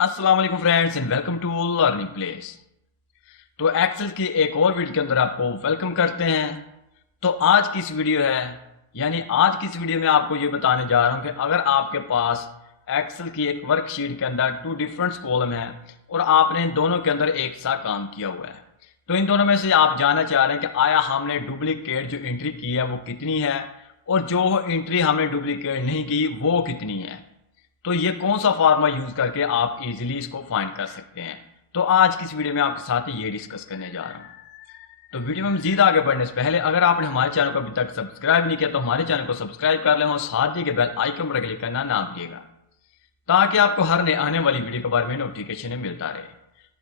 अस्सलाम वालेकुम friends and welcome to learning place. तो एक्सेल की एक और वीडियो के अंदर आपको वेलकम करते हैं। तो आज की इस वीडियो है आज की इस वीडियो में आपको ये बताने जा रहा हूँ कि अगर आपके पास एक्सेल की एक वर्कशीट के अंदर टू डिफरेंट कॉलम है और आपने दोनों के अंदर एक सा काम किया हुआ है, तो इन दोनों में से आप जानना चाह रहे हैं कि आया हमने डुप्लीकेट जो एंट्री की है वो कितनी है और जो एंट्री हमने डुप्लीकेट नहीं की वो कितनी है। तो ये कौन सा फार्मूला यूज करके आप इजीली इसको फाइंड कर सकते हैं। तो आज की इस वीडियो में आपके साथ ये डिस्कस करने जा रहा हूँ। तो वीडियो में मजीद आगे बढ़ने से पहले अगर आपने हमारे चैनल को अभी तक सब्सक्राइब नहीं किया तो हमारे चैनल को सब्सक्राइब कर लें और साथ ही के बेल आइकन पर क्लिक करना ना भूलिएगा ताकि आपको हर नए आने वाली वीडियो के बारे में नोटिफिकेशन मिलता रहे।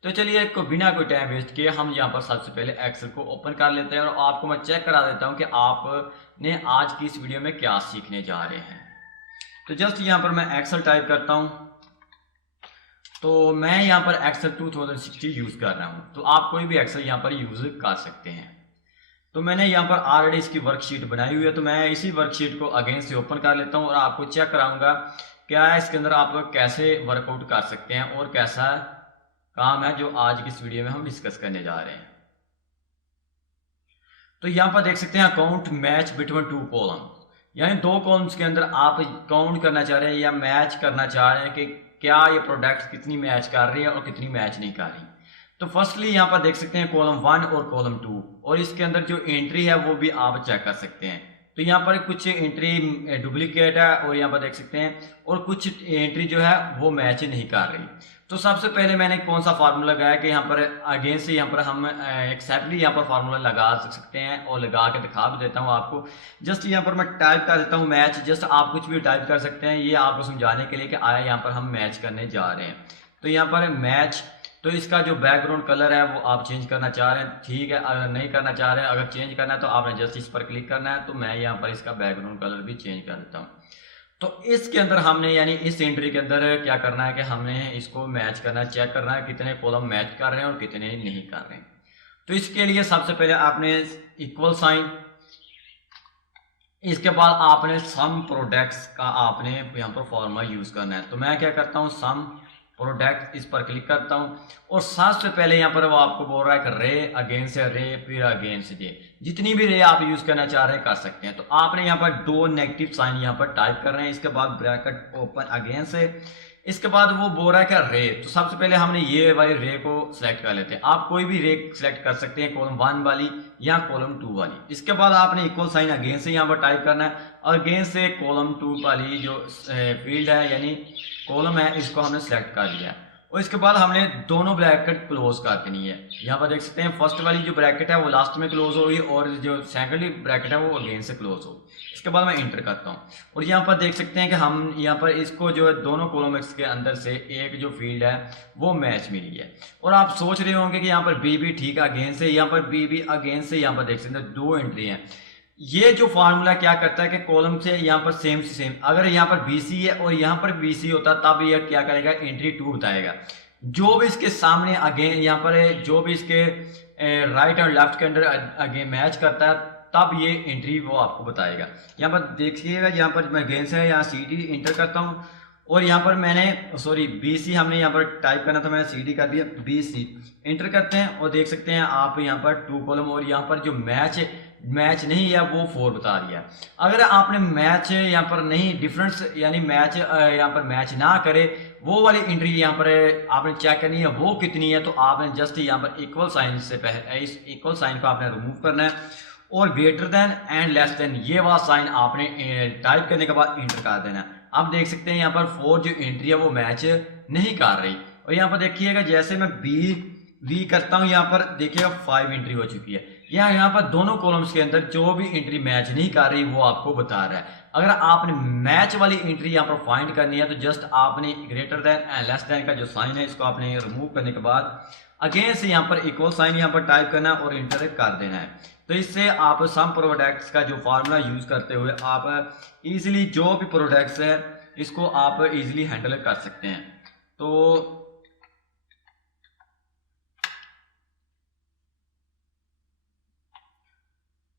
तो चलिए बिना कोई टाइम वेस्ट किए हम यहाँ पर सबसे पहले एक्सेल को ओपन कर लेते हैं और आपको मैं चेक करा देता हूँ कि आपने आज की इस वीडियो में क्या सीखने जा रहे हैं। तो जस्ट यहाँ पर मैं एक्सेल टाइप करता हूँ। तो मैं यहाँ पर एक्सेल 2060 यूज कर रहा हूँ, तो आप कोई भी एक्सेल यहाँ पर यूज कर सकते हैं। तो मैंने यहाँ पर ऑलरेडी इसकी वर्कशीट बनाई हुई है, तो मैं इसी वर्कशीट को अगेन से ओपन कर लेता हूँ और आपको चेक कराऊंगा क्या है इसके अंदर आप कैसे वर्कआउट कर सकते हैं और कैसा काम है जो आज की इस वीडियो में हम डिस्कस करने जा रहे हैं। तो यहाँ पर देख सकते हैं account match between two column, यानी दो कॉलम्स के अंदर आप काउंट करना चाह रहे हैं या मैच करना चाह रहे हैं कि क्या ये प्रोडक्ट कितनी मैच कर रही है और कितनी मैच नहीं कर रही। तो फर्स्टली यहाँ पर देख सकते हैं कॉलम 1 और कॉलम 2 और इसके अंदर जो एंट्री है वो भी आप चेक कर सकते हैं। तो यहाँ पर कुछ एंट्री डुप्लीकेट है और यहाँ पर देख सकते हैं और कुछ एंट्री जो है वो मैच नहीं कर रही। तो सबसे पहले मैंने कौन सा फार्मूला लगाया कि यहाँ पर अगेन से यहाँ पर हम एक्सेप्टली यहाँ पर फार्मूला लगा सकते हैं और लगा के दिखा भी देता हूँ आपको। जस्ट यहाँ पर मैं टाइप कर देता हूँ मैच, जस्ट आप कुछ भी टाइप कर सकते हैं, ये आपको समझाने के लिए कि आया यहाँ पर हम मैच करने जा रहे हैं। तो यहाँ पर मैच, तो इसका जो बैकग्राउंड कलर है वो आप चेंज करना चाह रहे हैं, ठीक है। अगर नहीं करना चाह रहे हैं, अगर चेंज करना है तो आपने जस्ट इस पर क्लिक करना है। तो मैं यहाँ पर इसका बैकग्राउंड कलर भी चेंज कर देता हूँ। तो इसके अंदर हमने इस एंट्री के अंदर क्या करना है कि हमने इसको मैच करना है, चेक करना है कितने कॉलम मैच कर रहे हैं और कितने नहीं कर रहे हैं। तो इसके लिए सबसे पहले आपने इक्वल साइन, इसके बाद आपने सम प्रोडक्ट्स का आपने यहाँ पर फॉर्मूला यूज करना है। तो मैं क्या करता हूँ, सम प्रोडक्ट, इस पर क्लिक करता हूँ और सबसे पहले यहाँ पर वो आपको बोल रहा है कि रे अगेंस्ट रे फिर अगेंस्ट जे, जितनी भी रे आप यूज करना चाह रहे हैं कर सकते हैं। तो आपने यहाँ पर दो नेगेटिव साइन यहाँ पर टाइप कर रहे हैं, इसके बाद ब्रैकेट ओपन अगेंस्ट है, इसके बाद वो बोल रहा है क्या रे। तो सबसे पहले हमने ये वाली रे को सिलेक्ट कर लेते हैं। आप कोई भी रे सिलेक्ट कर सकते हैं, कॉलम 1 वाली या कॉलम 2 वाली। इसके बाद आपने इक्वल साइन अगेंस्ट से यहाँ पर टाइप करना है और अगेंस्ट से कॉलम 2 वाली जो फील्ड है यानी कॉलम है इसको हमने सेलेक्ट कर लिया और इसके बाद हमने दोनों ब्रैकेट क्लोज कर देनी है। यहाँ पर देख सकते हैं फर्स्ट वाली जो ब्रैकेट है वो लास्ट में क्लोज होगी और जो सेकंड ब्रैकेट है वो अगेन से क्लोज हो। इसके बाद मैं इंटर करता हूँ और यहाँ पर देख सकते हैं कि हम यहाँ पर इसको जो है दोनों कॉलम्स के अंदर से एक जो फील्ड है वो मैच मिली है। और आप सोच रहे होंगे कि यहाँ पर बी भी ठीक है अगेन से, यहाँ पर बी भी अगेन से, यहाँ पर देख सकते हैं दो एंट्री है। ये जो फार्मूला क्या करता है कि कॉलम से यहाँ पर सेम से सेम, अगर यहाँ पर बीसी है और यहाँ पर बीसी होता तब यह क्या करेगा, एंट्री 2 बताएगा। जो भी इसके सामने अगेन यहाँ पर जो भी इसके राइट और लेफ्ट के अंदर अगेन मैच करता है तब ये एंट्री वो आपको बताएगा। यहाँ पर देखिएगा, यहाँ पर मैं अगेन से यहाँ सी डी इंटर करता हूँ और यहाँ पर मैंने सॉरी बीसी हमने यहाँ पर टाइप करना था, मैंने सीडी कर दिया, बीसी इंटर करते हैं और देख सकते हैं आप यहाँ पर 2 कॉलम और यहाँ पर जो मैच नहीं है वो 4 बता रही है। अगर आपने मैच यहाँ पर नहीं डिफरेंस यानी मैच यहाँ पर मैच ना करे वो वाली एंट्री यहाँ पर आपने चेक करनी है वो कितनी है। तो आपने जस्ट यहाँ पर इक्वल साइन से पहले इस इक्वल साइन को आपने रिमूव करना है और greater than and less than ये वाला साइन आपने टाइप करने के बाद इंटर कर देना है। आप देख सकते हैं यहाँ पर 4 जो एंट्री है वो मैच नहीं कर रही और यहाँ पर देखिएगा जैसे मैं वी करता हूँ यहाँ पर देखिएगा 5 एंट्री हो चुकी है। यहाँ पर दोनों कॉलम्स के अंदर जो भी एंट्री मैच नहीं कर रही वो आपको बता रहा है। अगर आपने मैच वाली एंट्री यहाँ पर फाइंड करनी है तो जस्ट आपने greater than and less than का जो साइन है इसको आपने रिमूव करने के बाद अगेन से यहाँ पर इक्वल साइन यहाँ पर टाइप करना है और इंटर कर देना है। तो इससे आप सम प्रोडक्ट्स का जो फार्मूला यूज करते हुए आप इजीली जो भी प्रोडक्ट्स है इसको आप इजीली हैंडल कर सकते हैं। तो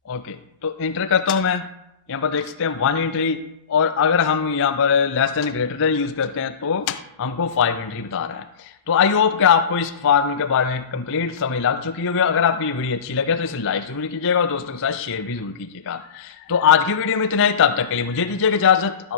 ओके, तो इंटर करता हूं मैं। यहाँ पर देख सकते हैं 1 एंट्री, और अगर हम यहाँ पर less than greater than use करते हैं तो हमको 5 एंट्री बता रहा है। तो आई होप कि आपको इस फार्मूले के बारे में कंप्लीट समझ लग चुकी होगी। अगर आपकी ये वीडियो अच्छी लगे तो इसे लाइक जरूर कीजिएगा और दोस्तों के साथ शेयर भी जरूर कीजिएगा। तो आज की वीडियो में इतना ही, तब तक के लिए मुझे दीजिएगा इजाजत।